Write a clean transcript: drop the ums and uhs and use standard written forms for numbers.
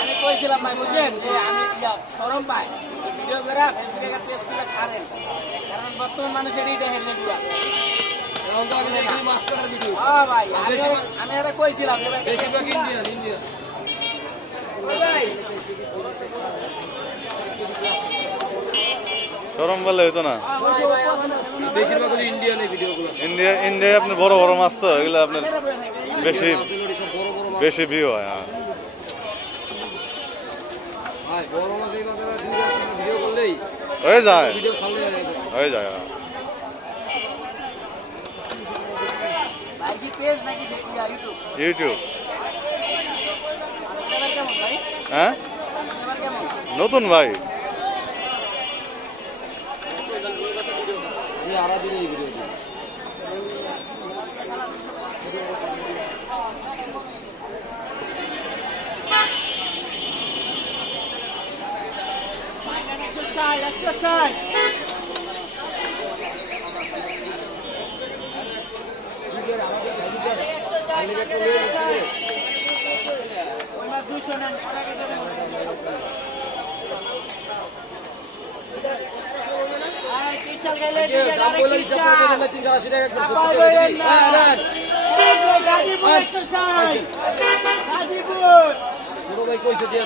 আমি কইছিলাম ভাই বুঝলেন যে আমি শরম পাই ভিডিও করে ফেসবুকে পেজ খুলে ছাড়েন, কারণ বর্তমান মানুষ এটাই দেখেন রেগুলার। হ্যাঁ ভাই আমি এটা কইছিলাম যে ভাই শরম বললে হইতো না। বেশিরভাগ ইন্ডিয়ান ভিডিওগুলো, ইন্ডিয়ায় আপনার বড় বড় মাছ তো এগুলো আপনার বেশি বেশি ভিউ হয়। হ্যাঁ বড় মাছ এই মাছের ভিডিও করলেই হয়ে যায়, ভিডিও সামনে হয়ে যায়। ইউটিউব হ্যাঁ নতুন ভাই আরা দিলে এই ভিডিও গাজীপুর কইছে দিয়ে